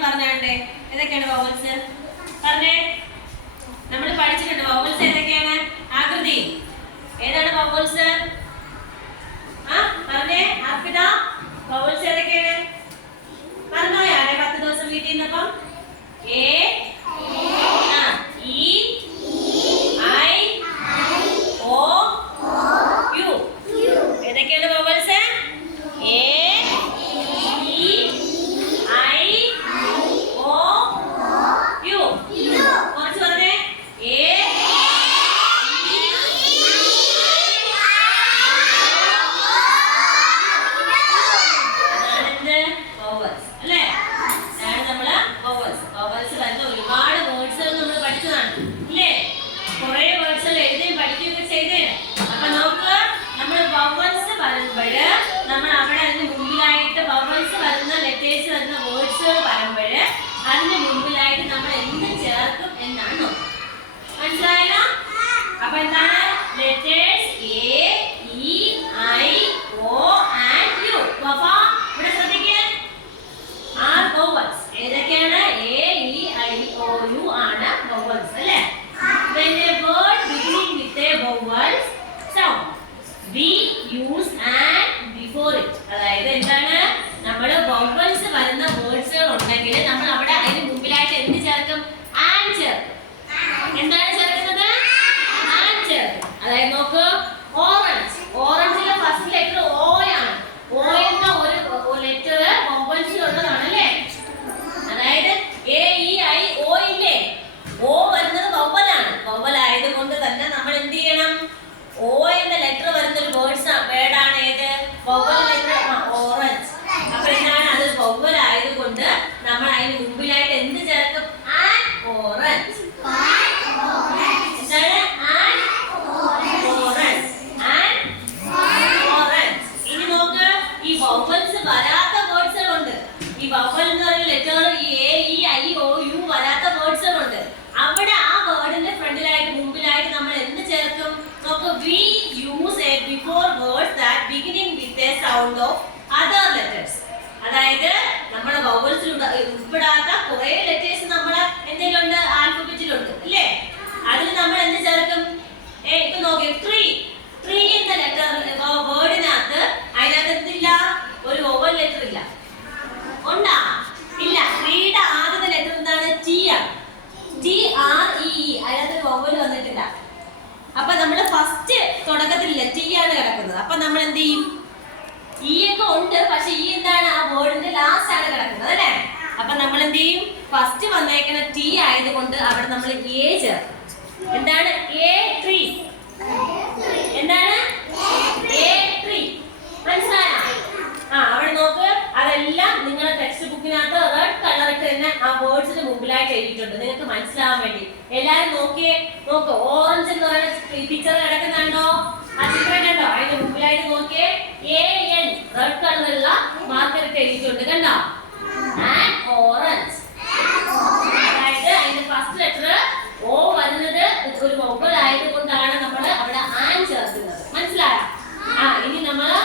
പറഞ്ഞാണ്ടേ ഏതൊക്കെയാണ് വവൽസ് പറഞ്ഞേ. നമ്മൾ പഠിച്ചിട്ടുണ്ട് വവൽസ് ഏതൊക്കെയാണ്. ആകൃതി ഏതാണ് വവൽസ്? പറഞ്ഞേ അർപ്പിത, വവൽസ് ഏതൊക്കെയാണ് പറഞ്ഞോ? യാരെ 10 ദിവസം വീട്ടിൽ നിന്നപ്പം A E I O U ഏതൊക്കെയാണ് വവൽസ്? എ അതിന് മുമ്പിലായിട്ട് നമ്മൾ എന്ത് ചേർക്കും എന്നാണ് മനസ്സിലായല്ലോ. അപ്പൊ എന്താണ് letters A E I O and U. അപ്പൊ ഇവിടെ ശ്രദ്ധിക്കുക, ആർ വവൽസ് ഏതൊക്കെയാണ്? A E I O U ആണ് വവൽസ് അല്ലേ. When a word beginning with a vowel sound we use and before it. അതായത് എന്താണ്, നമ്മൾ വവൽസ് വരുന്ന വേർഡ്സുകൾ ഉണ്ടെങ്കിൽ നമ്മൾ അവിടെ അതിന് മുമ്പിലായിട്ട് എന്ത് ചേർക്കും? ആൻഡ് ചേർക്കും. എന്താണ് ചേർക്കുന്നത്? ആൻഡ് ചേർക്കും. അതായത് നോക്ക്, ഓറഞ്ച്. ഓറഞ്ചിലെ ഫസ്റ്റ് ലെറ്റർ ഓ ആണ്. ഓ എന്ന ഒരു ലെറ്റർ വവൽസിലുള്ളതാണ് അല്ലേ. അതായത് എ ഇ ഐ ഓ ഇല്ലേ, ഓ വരുന്നത് വവലാണ്. വവൽ ആയതുകൊണ്ട് തന്നെ നമ്മൾ എന്ത് ചെയ്യണം? ഓ എന്ന ലെറ്റർ വരുന്ന ഒരു വേർഡാണ് ഏത്? Vowel letter orange. അപ്പൊ എന്താണ്, അത് വവൽ ആയതുകൊണ്ട് നമ്മൾ അതിന് മുമ്പിലായിട്ട് എന്ത് ചേർക്കും? An orange. എന്താണ്? An orange. An orange. ഇനി നോക്ക്, ഈ വവൽസ് വരാത്ത വേർഡ്സുകളുണ്ട്. ഈ വവൽ എന്ന് പറയുന്ന ലെറ്റർ ഈ A E I O U വരാത്ത വേർഡ്സുകളുണ്ട്. അവിടെ ആ വേർഡിന്റെ ഫ്രണ്ടിലായിട്ട് മുമ്പിലായിട്ട് നമ്മൾ എന്ത് ചേർക്കും? നോക്ക്, we use a before words that beginning with a sound of other letters. അതായത് നമ്മുടെ വവൽസിൽ ഉൾപ്പെടാത്ത കുറെ ലെറ്റേഴ്സ് നമ്മളെ എന്തെങ്കിലുണ്ട്, ആൽഫബറ്റിലുണ്ട് അല്ലേ. അതിൽ നമ്മൾ എന്ത് ചേർക്കും? ഇപ്പൊ നോക്കി, ട്രീ എന്ന ലെറ്റർ വേർഡിനകത്ത് അതിനകത്ത് എന്തില്ല? ഒരു വവൽ ലെറ്റർ ഇല്ല. ഉണ്ടാ? ഇല്ല. ട്രീയുടെ ആദ്യത്തെ ലെറ്റർ എന്താണ്? ടി ആണ്. T R E. അതിനകത്ത് വവൽ വന്നിട്ടില്ല. അപ്പൊ നമ്മള് ഫസ്റ്റ് തുടക്കത്തിലില്ല, ടി ആണ് കിടക്കുന്നത്. അപ്പൊ നമ്മൾ എന്ത് ചെയ്യും? ഈ ഒക്കെ ഉണ്ട്, പക്ഷെ ഈ എന്താണ്, ആ വേർഡിന്റെ ലാസ്റ്റ് ആണ് കിടക്കുന്നത് അല്ലേ. അപ്പൊ നമ്മൾ എന്ത് ചെയ്യും? ഫസ്റ്റ് വന്നേക്കുന്ന ടി ആയതുകൊണ്ട് അവിടെ നമ്മൾ എ ചേർക്കും. എന്താണ്? A tree. എന്താണ്? A tree. മനസ്സിലായോ? അവിടെ നോക്ക്, അതെല്ലാം നിങ്ങളുടെ ടെക്സ്റ്റ് ബുക്കിനകത്ത് റെഡ് കളർ ഇട്ട് തന്നെ ആ വേർഡ്സിന് മുമ്പിലായിട്ട് എഴുതിയിട്ടുണ്ട്, നിങ്ങൾക്ക് മനസ്സിലാവാൻ വേണ്ടി. എല്ലാരും നോക്കിയേ, നോക്ക്, ഓറഞ്ച് എന്ന് പറയുന്ന പിക്ചർ കിടക്കുന്നുണ്ടോ? ആ ചിത്രം കണ്ടോ? അതിന്റെ മുമ്പിലായിട്ട് നോക്കിയേ, എ എൻ റെഡ് കളറുള്ള മാർക്കർ ഇട്ട് എഴുതിയിട്ടുണ്ട്, കണ്ടോ? And orange. അതായത് അതിന്റെ ഫസ്റ്റ് ലെറ്റർ ഓ വരുന്നത് ഒരു വവൽ ആയതുകൊണ്ടാണ് നമ്മൾ അവിടെ ആൻ ചേർക്കുന്നത്. മനസ്സിലായോ? ഇനി നമ്മള്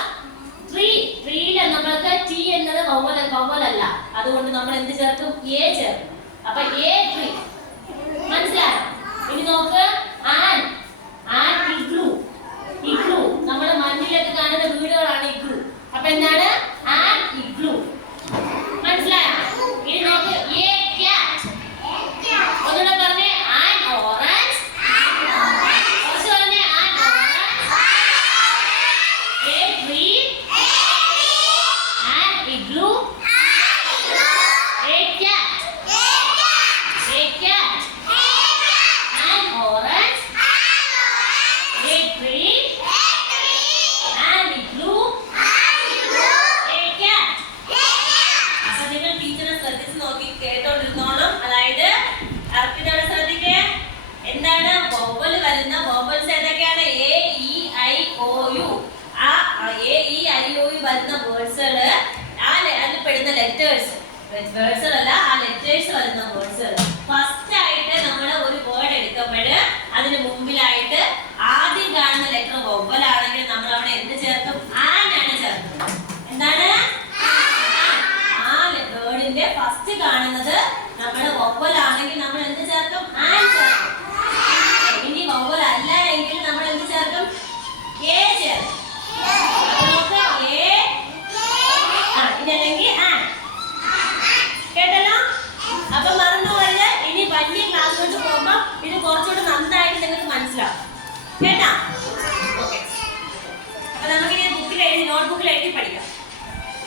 ട്രീയില് നമ്മൾക്ക് ടി എന്നത് വവലല്ല, അതുകൊണ്ട് നമ്മൾ എന്ത് ചേർക്കും? എ ചേർക്കും. അപ്പൊ എ ട്രീ. മനസ്സിലായോ? ഇനി നോക്ക്, ആൻ ഇഗ്ലൂ. ഇഗ്ലൂ നമ്മുടെ മണ്ണിലൊക്കെ കാണുന്ന വീടുകളാണ് ഇഗ്ലൂ. അപ്പൊ എന്താണ്? An igloo. മനസ്സിലായോ? ഇനി നോക്ക്, എ ക്യാറ്റ്. ഒന്നുകൂടെ പറഞ്ഞേ, ആൻ ഓറഞ്ച്. കുറച്ച് പറഞ്ഞേ, an orange. A tree. Igloo. A cat. A cat. An orange. അത് നമ്മുടെ വവ്വൽ ആണെങ്കിൽ നമ്മൾ എന്ത് ചേർക്കും? ആൻ ചേർക്കും. ഇനി വവ്വൽ അല്ല എങ്കിൽ നമ്മൾ എന്ത് ചേർക്കും? എ ചേർക്കും. അപ്പൊ നോക്ക് എ ഇനി അല്ലെങ്കിൽ ആൻ. കേട്ടല്ലോ? അപ്പൊ മറന്നു പോയത് ഇനി വലിയ ക്ലാസ്സിലോട്ട് പോകുമ്പോ ഇത് കുറച്ചുകൂടി നന്നായിട്ട് നിങ്ങൾക്ക് മനസ്സിലാവും. കേട്ടാ? ഓക്കെ. അപ്പൊ നമുക്കിനി ബുക്കിൽ എഴുതി നോട്ട്ബുക്കിൽ എഴുതി പഠിക്കാം.